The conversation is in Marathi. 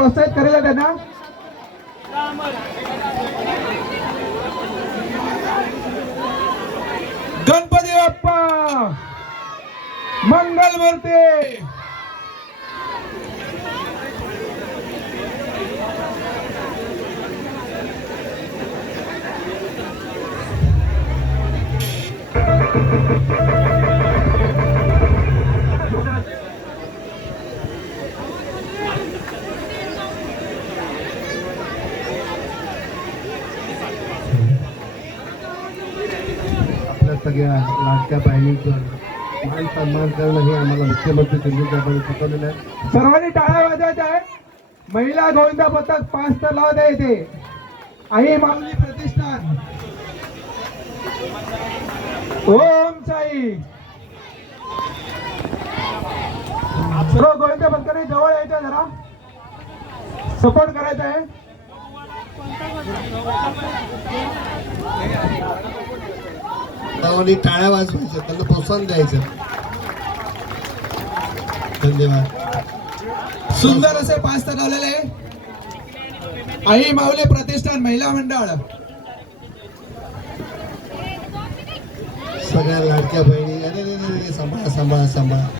प्रोत्साहित करेल त्यांना. गणपती बाप्पा मंगल मूर्ती. सगळ्या लाडक्या बहिणींचं मान सन्मान करणं हे आम्हाला मुख्यमंत्री त्यांनी शिकवलेलं आहे. सर्वांनी टाळ्या वाजवायच्या आहे. महिला गोविंदा पथक 5 तर लावत आहे इथे. आई माऊली प्रतिष्ठान. ओम साई. सर्व गोविंदा पथकाने जवळ यायचं, जरा सपोर्ट करायचा आहे. सर्वांनी टाळ्या वाजवायच्या, त्यांना प्रोत्साहन द्यायचं. धन्यवाद. सुंदर असे 5 तर लावलेले आहे. आई माऊली प्रतिष्ठान महिला मंडळ. सगळ्या लाडक्या बहिणी, अरे सांभाळा सांभाळा सांभाळा.